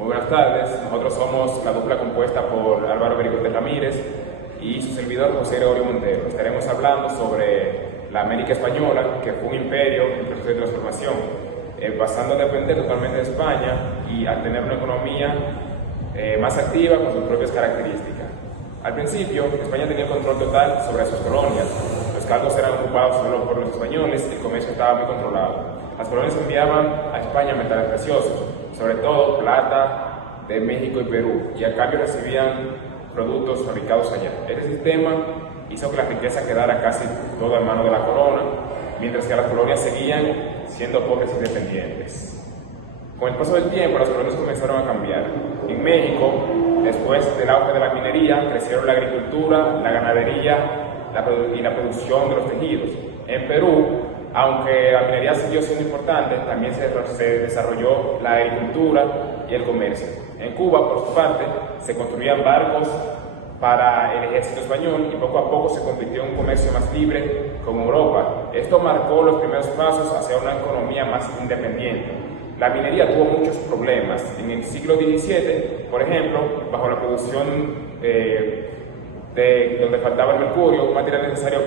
Muy buenas tardes, nosotros somos la dupla compuesta por Álvaro Bericote Ramírez y su servidor José Gregorio Montero. Estaremos hablando sobre la América Española, que fue un imperio en proceso de transformación, pasando a depender totalmente de España y a tener una economía más activa con sus propias características. Al principio, España tenía control total sobre sus colonias. Los cargos eran ocupados solo por los españoles y el comercio estaba muy controlado. Las colonias enviaban a España metales preciosos, sobre todo plata de México y Perú, y a cambio recibían productos fabricados allá. Este sistema hizo que la riqueza quedara casi toda en manos de la corona, mientras que las colonias seguían siendo pobres e independientes. Con el paso del tiempo, las colonias comenzaron a cambiar. En México, después del auge de la minería, crecieron la agricultura, la ganadería y la producción de los tejidos. En Perú, aunque la minería siguió siendo importante, también se desarrolló la agricultura y el comercio. En Cuba, por su parte, se construían barcos para el ejército español y poco a poco se convirtió en un comercio más libre con Europa. Esto marcó los primeros pasos hacia una economía más independiente. La minería tuvo muchos problemas. En el siglo XVII, por ejemplo, bajo la producción donde faltaba el mercurio, un material necesario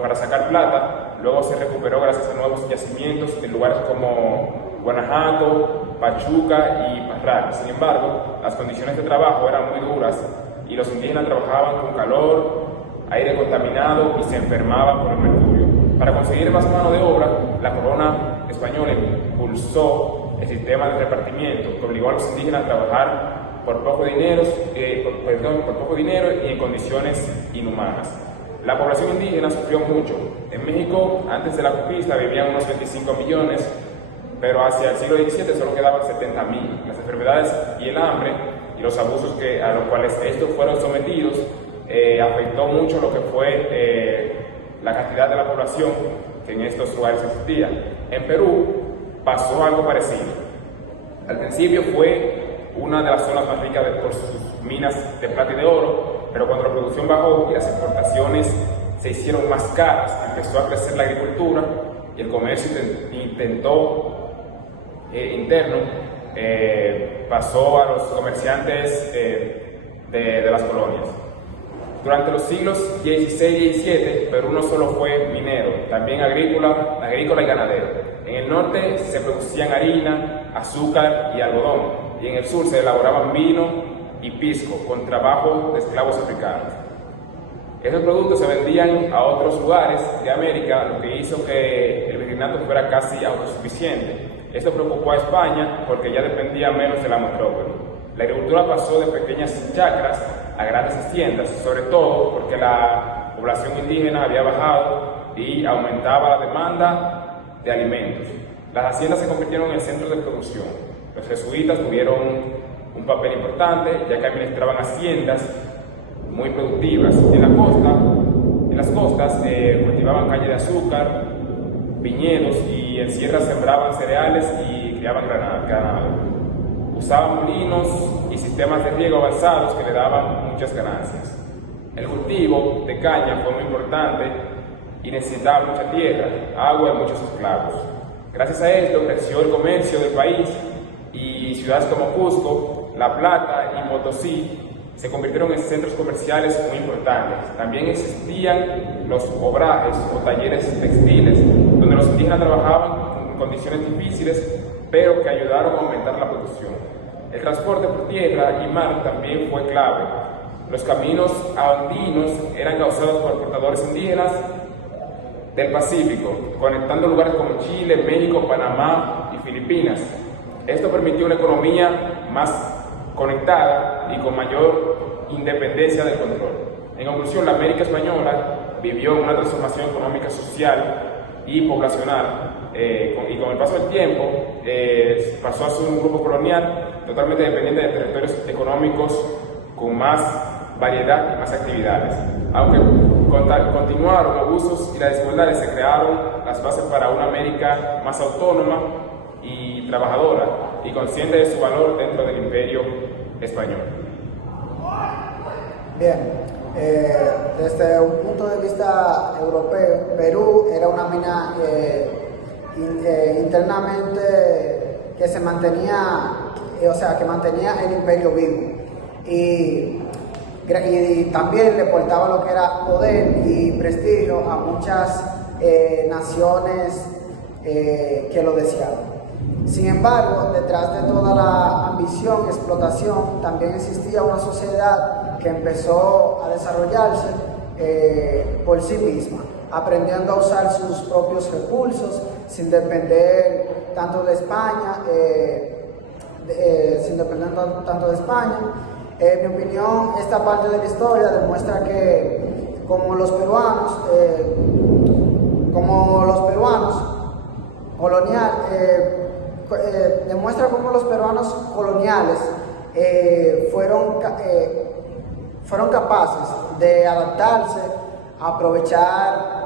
para sacar plata, luego se recuperó gracias a nuevos yacimientos en lugares como Guanajuato, Pachuca y Parral. Sin embargo, las condiciones de trabajo eran muy duras y los indígenas trabajaban con calor, aire contaminado y se enfermaban por el mercurio. Para conseguir más mano de obra, la corona española impulsó el sistema de repartimiento que obligó a los indígenas a trabajar por poco dinero y en condiciones inhumanas. La población indígena sufrió mucho. En México, antes de la conquista, vivían unos 25 millones, pero hacia el siglo XVII solo quedaban 70.000. Las enfermedades y el hambre y los abusos a los cuales estos fueron sometidos afectó mucho lo que fue la cantidad de la población que en estos lugares existía. En Perú pasó algo parecido. Al principio fue una de las zonas más ricas por sus minas de plata y de oro, pero cuando la producción bajó y las exportaciones se hicieron más caras, empezó a crecer la agricultura y el comercio interno pasó a los comerciantes de las colonias. Durante los siglos XVI y XVII, Perú no solo fue minero, también agrícola y ganadero. En el norte se producían harina, azúcar y algodón, y en el sur se elaboraban vino y pisco con trabajo de esclavos africanos. Esos productos se vendían a otros lugares de América, lo que hizo que el virreinato fuera casi autosuficiente. Esto preocupó a España porque ya dependía menos de la metrópoli. La agricultura pasó de pequeñas chacras a grandes haciendas, sobre todo porque la población indígena había bajado y aumentaba la demanda de alimentos. Las haciendas se convirtieron en centros de producción. Los jesuitas tuvieron un papel importante, ya que administraban haciendas muy productivas. En las costas cultivaban caña de azúcar, viñedos, y en sierras sembraban cereales y criaban ganado. Usaban molinos y sistemas de riego avanzados que le daban muchas ganancias. El cultivo de caña fue muy importante y necesitaba mucha tierra, agua y muchos esclavos. Gracias a esto creció el comercio del país y ciudades como Cusco, La Plata y Potosí se convirtieron en centros comerciales muy importantes. También existían los obrajes o talleres textiles, donde los indígenas trabajaban en condiciones difíciles, pero que ayudaron a aumentar la producción. El transporte por tierra y mar también fue clave. Los caminos andinos eran causados por portadores indígenas del Pacífico, conectando lugares como Chile, México, Panamá y Filipinas. Esto permitió una economía más conectada y con mayor independencia del control. En conclusión, la América Española vivió una transformación económica, social y poblacional, y con el paso del tiempo pasó a ser un grupo colonial totalmente dependiente de territorios económicos con más variedad y más actividades. Aunque continuaron abusos y las desigualdades, se crearon las bases para una América más autónoma y trabajadora y consciente de su valor dentro del imperio español. Bien, desde un punto de vista europeo, Perú era una mina internamente que se mantenía o sea, que mantenía el imperio vivo. Y también le portaba lo que era poder y prestigio a muchas naciones que lo deseaban. Sin embargo, detrás de toda la ambición y explotación, también existía una sociedad que empezó a desarrollarse por sí misma, aprendiendo a usar sus propios recursos sin depender tanto de España. En mi opinión, esta parte de la historia demuestra que como los peruanos demuestra cómo los peruanos coloniales fueron capaces de adaptarse, aprovechar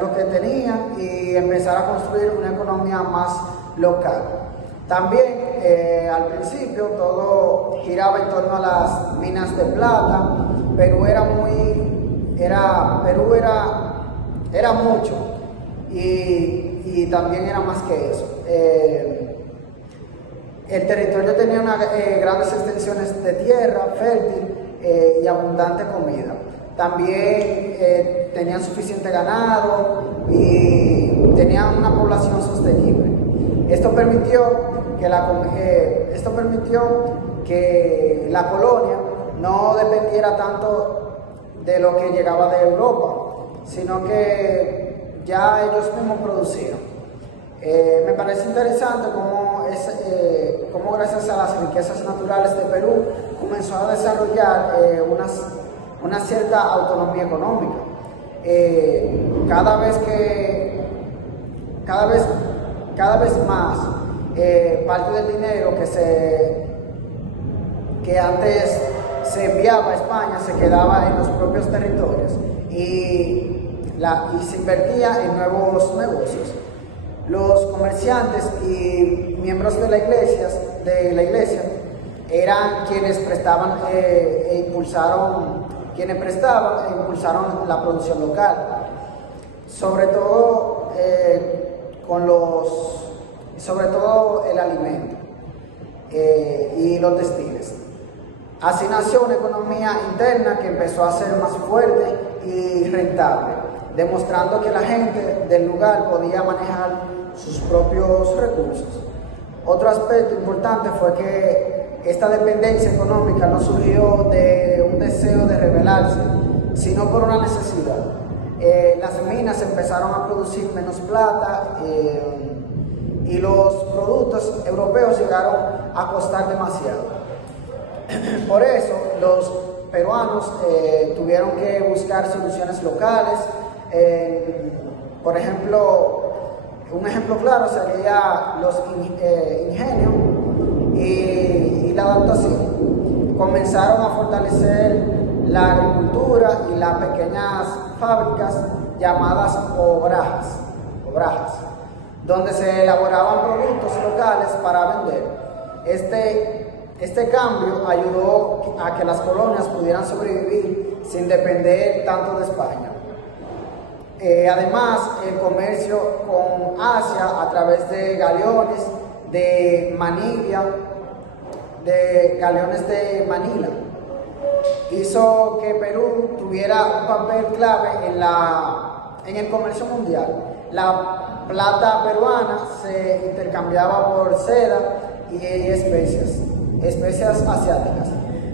lo que tenían y empezar a construir una economía más local. También al principio todo giraba en torno a las minas de plata. Perú era mucho y también era más que eso. El territorio tenía grandes extensiones de tierra fértil y abundante comida. También tenían suficiente ganado y tenían una población sostenible. Esto permitió que la colonia no dependiera tanto de lo que llegaba de Europa, sino que ya ellos mismos producían. Me parece interesante cómo gracias a las riquezas naturales de Perú comenzó a desarrollar una cierta autonomía económica. Cada vez más parte del dinero que antes se enviaba a España se quedaba en los propios territorios y se invertía en nuevos negocios. Los comerciantes y miembros de la iglesia eran quienes prestaban e impulsaron la producción local, sobre todo el alimento y los textiles. Así nació una economía interna que empezó a ser más fuerte y rentable, demostrando que la gente del lugar podía manejar sus propios recursos. Otro aspecto importante fue que esta dependencia económica no surgió de un deseo de rebelarse, sino por una necesidad. Las minas empezaron a producir menos plata y los productos europeos llegaron a costar demasiado. Por eso los peruanos tuvieron que buscar soluciones locales. Por ejemplo, un ejemplo claro sería los ingenios y la adaptación. Comenzaron a fortalecer la agricultura y las pequeñas fábricas llamadas obrajas, donde se elaboraban productos locales para vender. Este cambio ayudó a que las colonias pudieran sobrevivir sin depender tanto de España. Además, el comercio con Asia a través de galeones de Manila hizo que Perú tuviera un papel clave en el comercio mundial. La plata peruana se intercambiaba por seda y especias asiáticas,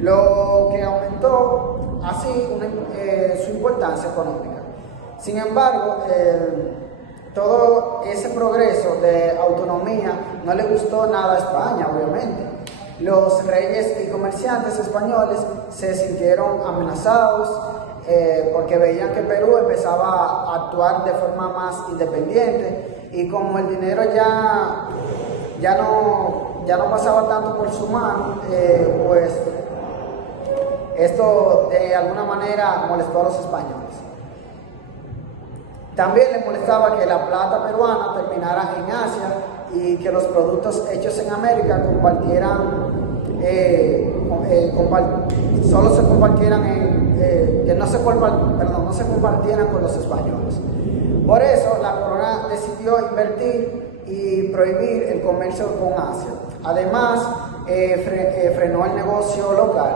lo que aumentó así su importancia económica. Sin embargo, todo ese progreso de autonomía no le gustó nada a España, obviamente. Los reyes y comerciantes españoles se sintieron amenazados porque veían que Perú empezaba a actuar de forma más independiente y como el dinero ya no pasaba tanto por su mano, pues esto de alguna manera molestó a los españoles. También les molestaba que la plata peruana terminara en Asia y que los productos hechos en América no se compartieran con los españoles. Por eso la corona decidió invertir y prohibir el comercio con Asia. Además, frenó el negocio local.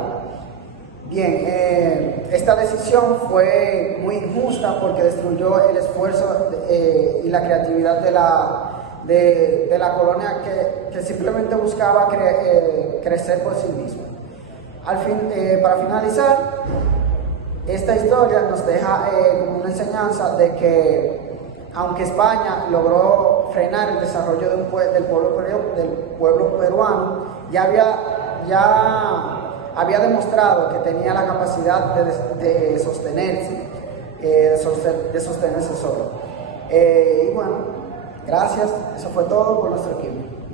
Bien, esta decisión fue muy injusta porque destruyó el esfuerzo y la creatividad de la colonia que simplemente buscaba crecer por sí misma. Para finalizar, esta historia nos deja como una enseñanza de que aunque España logró frenar el desarrollo del pueblo peruano, ya había demostrado que tenía la capacidad de sostenerse solo. Y bueno, gracias, eso fue todo por nuestro equipo.